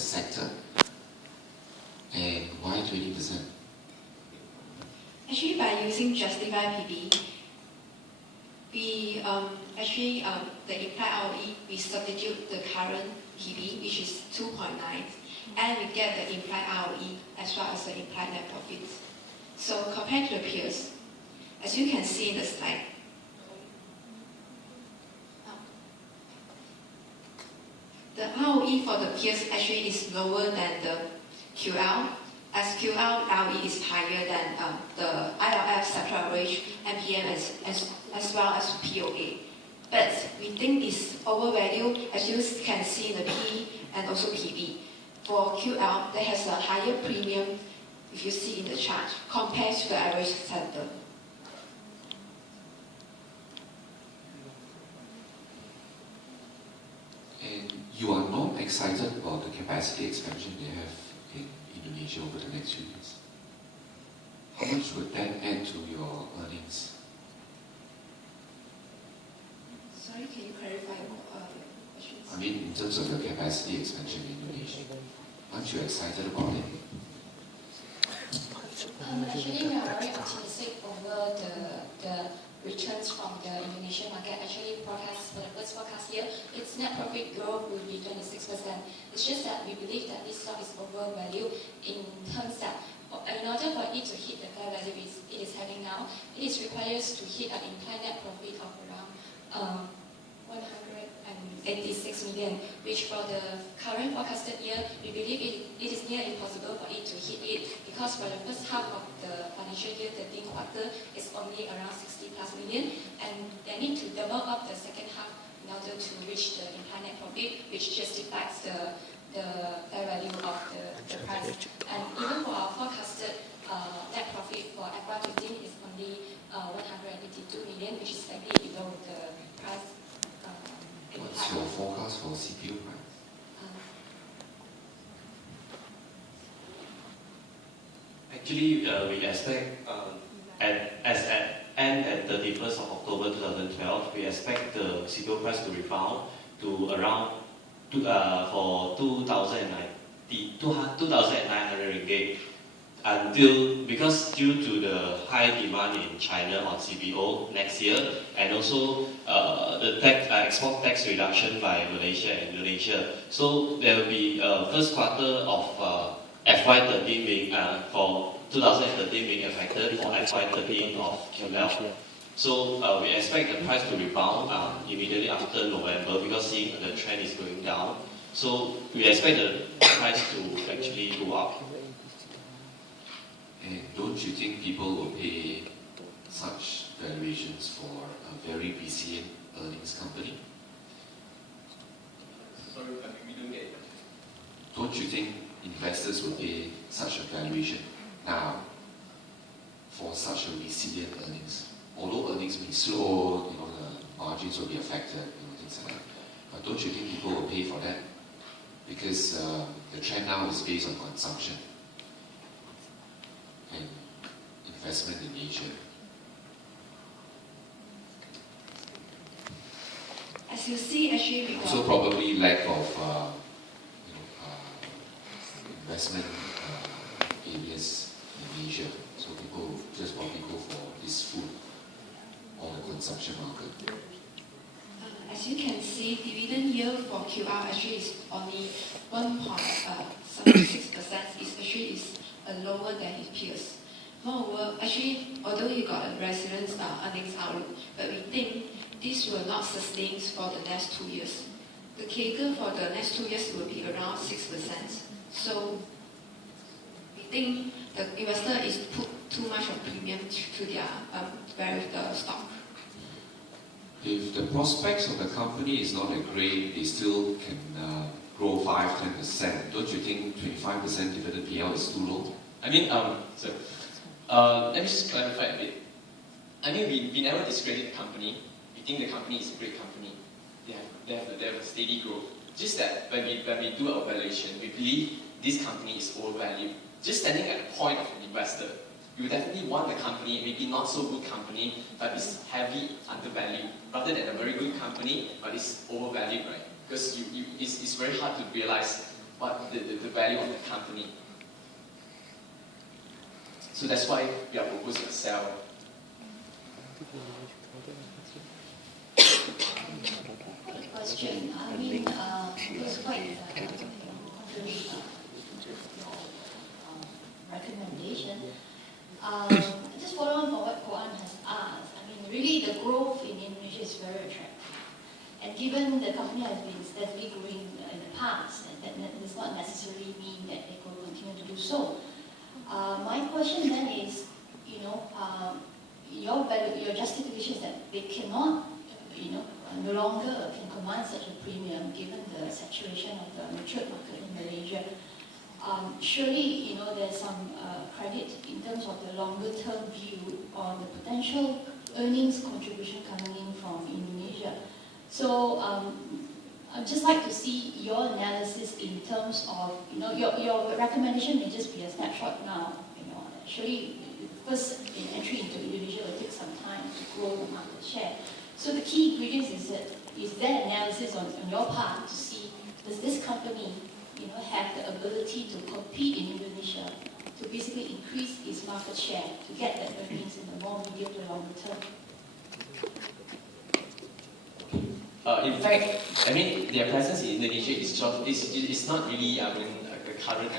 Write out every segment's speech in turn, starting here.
sector? And why 20%? Actually, by using justified PB, we the implied ROE, we substitute the current PB, which is 2.9, and we get the implied ROE as well as the implied net profits. So compared to the peers, as you can see in the slide, the ROE for the peers actually is lower than the QL, as QL ROE is higher than the ILF sector average, MPM as well as POA. But we think it's overvalued, as you can see in the P and also PB. For QL, that has a higher premium, if you see in the chart, compared to the average sector. And you are not excited about the capacity expansion they have in Indonesia over the next few years? How much would that add to your earnings? Sorry, can you clarify your questions? I mean, in terms of your capacity expansion in Indonesia, aren't you excited about it? Actually, we are very optimistic over the returns from the Indonesian market. Actually, forecast for the first forecast year, its net profit growth will be 26%. It's just that we believe that this stock is overvalued in terms that in order for it to hit the fair value it is having now, it is requires to hit an implied net profit of around 186 million, which for the current forecasted year, we believe it is near impossible for it to hit it, because for the first half of the financial year, the 13th quarter is only around 60 plus million, and they need to double up the second half in order to reach the implied net profit, which justifies the fair value of the price. And even for our forecasted net profit for FY15 is only 182 million, which is slightly below the price. What's your forecast for CPU price? Actually, we expect at 31st of October 2012, we expect the CPU price to rebound to around for 2,900 ringgit, until, because due to the high demand in China on CPO next year, and also the export tax reduction by Malaysia and Indonesia. So there will be first quarter of FY13 being for 2013 being affected for FY13 of QL. So we expect the price to rebound immediately after November, because seeing the trend is going down. So we expect the price to actually go up. And don't you think people will pay such valuations for a very resilient earnings company? Sorry, we don't get it. Don't you think investors will pay such a valuation now for such a resilient earnings? Although earnings may slow, the margins will be affected, things like that. But don't you think people will pay for that? Because the trend now is based on consumption and investment in Asia. As you see, actually, also probably lack of investment areas in Asia. So people just probably go for this food or the consumption market. As you can see, dividend yield for QR actually is only 1.76%. Is lower than its peers. Moreover, actually, although you got a resilient earnings outlook, but we think this will not sustain for the next 2 years. The CAGR for the next 2 years will be around 6%. So we think the investor is put too much of premium to their value of the stock. If the prospects of the company is not that great, they still can grow 5-10%. Don't you think 25% dividend payout is too low? I mean, let me just clarify a bit. I mean, we never discredit the company. We think the company is a great company. They have a steady growth. Just that when we do our valuation, we believe this company is overvalued. Just standing at the point of an investor, you definitely want the company, maybe not so good company, but it's heavily undervalued, rather than a very good company, but it's overvalued, right? Because it's very hard to realize what the value of the company. So that's why we are proposing a sell. Question. I mean, it was quite contrary recommendation. Just follow on from what Koan has asked. I mean, really, the growth in Indonesia is very attractive, and given the company has been steadily growing in the past, that does not necessarily mean that it will continue to do so. My question then is, your justification is that they cannot, no longer can command such a premium given the saturation of the mature market in Malaysia. Surely, there's some credit in terms of the longer-term view on the potential earnings contribution coming in from Indonesia. So, I'd just like to see your analysis in terms of, your recommendation may just be a snapshot now. Actually, first entry into Indonesia will take some time to grow the market share. So the key ingredients is there analysis on your part to see, does this company have the ability to compete in Indonesia to basically increase its market share to get that earnings in the more medium to longer term? In fact, I mean, their presence in Indonesia is not really the current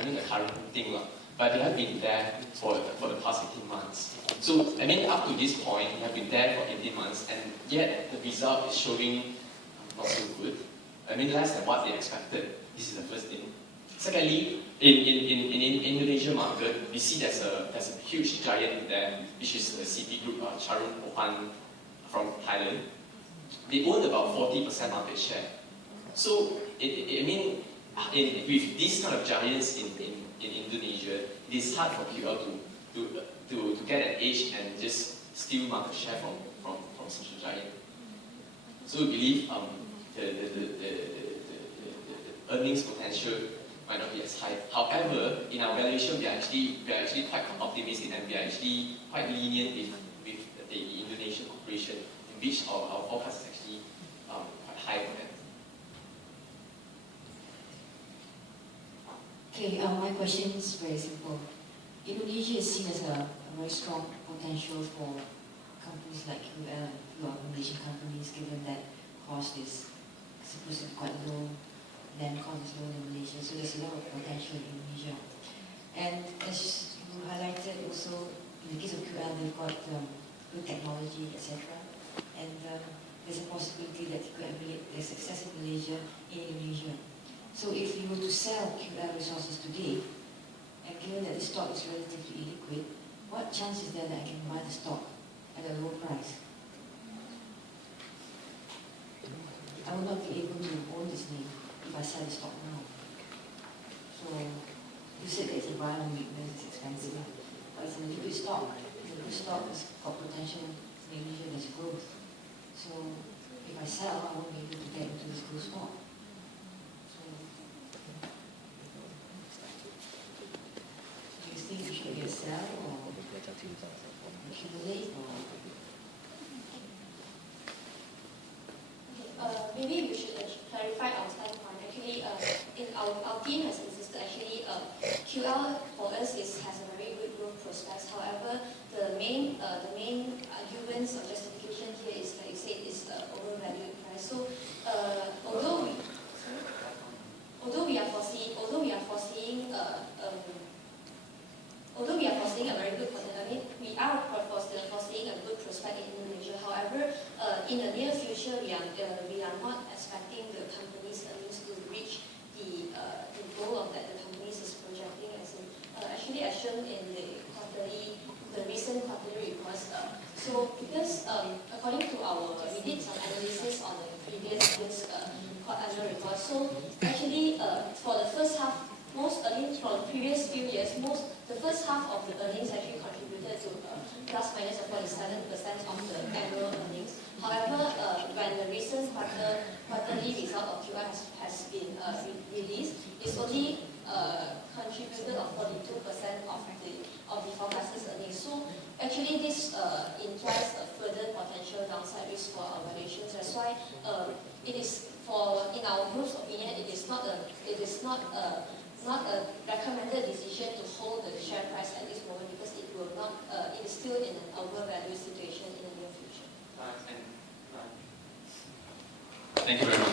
thing, but they have been there for the past 18 months. So, I mean, up to this point, they have been there for 18 months, and yet the result is showing not so good. I mean, less than what they expected. This is the first thing. Secondly, in Indonesia market, we see there's a huge giant there, which is the CP Group, Charun Popan from Thailand. They own about 40% market share. So, with these kind of giants in Indonesia, it is hard for QL to get an edge and just steal market share from such a giant. So we believe the earnings potential might not be as high. However, in our valuation, we are actually quite optimistic, and we are actually quite lenient with the Indonesian operation, in which our forecast is actually quite high for them. Okay, my question is very simple. Indonesia is seen as a very strong potential for companies like QL and a lot of Malaysian companies, given that cost is supposed to be quite low, land cost is lower than Malaysia, so there's a lot of potential in Indonesia. And as you highlighted also, in the case of QL, they've got good technology, etc. And there's a possibility that you could emulate their success in Malaysia in Indonesia. So if you were to sell QL resources today, and given that the stock is relatively illiquid, what chance is there that I can buy the stock at a low price? I will not be able to own this name if I sell the stock now. So you said that it's a violent weakness, it's expensive, but it's a liquid stock. The liquid stock has got potential in Indonesia, there's growth. So if I sell, I won't be able to get into this growth stock. Do you think it should be a sell or accumulate or? Maybe we should clarify our standpoint. Actually, our team has insisted. Actually, QL for us has a very good growth prospects. However, the main arguments or justification here is, like I said, is overvalued price. So, although we are foreseeing a very good potential, I mean, we are foreseeing a good prospect in Indonesia. However, in the near future, we are not expecting the company's earnings to reach the goal of that the company is projecting. Actually, as shown in the recent quarterly reports. So, because according to we did some analysis on the previous year's annual report. So, actually, for the first half, most earnings from the previous few years, the first half of the earnings actually contributed to plus minus 47% of the annual earnings. However, when the recent quarterly result of QI has been released, it's only contributed of 42% of the forecasted earnings. So actually, this implies a further potential downside risk for our valuations. That's why it is for, in our group's opinion, it is not a recommended decision to hold the share price at this moment because it will not, it is still in an overvalued situation in the near future. Thank you very much.